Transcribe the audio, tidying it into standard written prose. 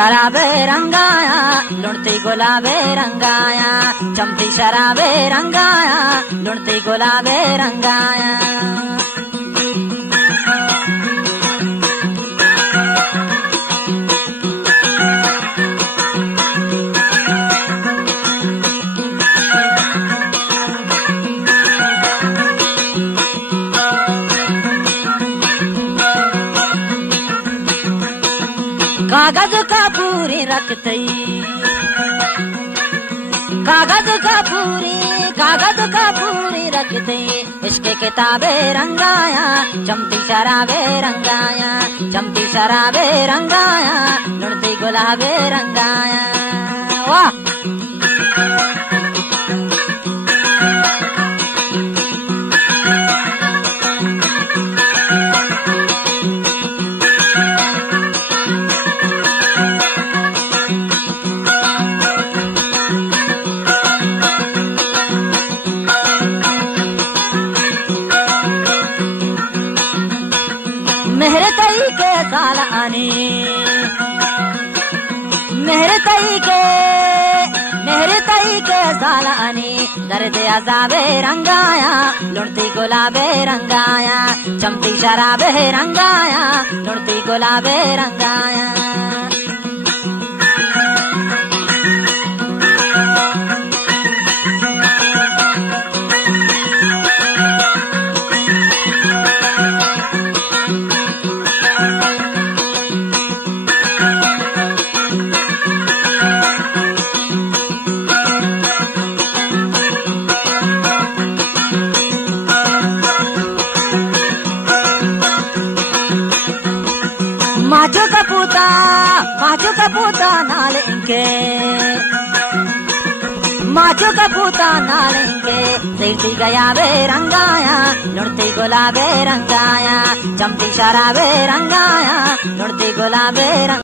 शराबे रंगाया लुणती गुलाबे रंगाया चमती शराबे रंगाया लुणती गुलाबे रंगाया कागज का पूरी रखते कागज का पूरी रखते इसके किताबे रंगाया चमती शराबे रंगाया चमती शराबे रंगाया लुणती गुलाबे रंगाया। वाह मेहर तई के सालानी मेहर तई के सालानी दर्द अज़ाबे रंगाया लुणती गुलाबे रंगाया चमती शराबे रंगाया लुणती गुलाबे रंगाया। माचो कपूता नालेंगे माचो कपूता नालेंगे सिरती गया बे रंगाया लुणती गुलाबे रंगाया चमती शराबे रंगाया लुणती गुलाबे रंगाया।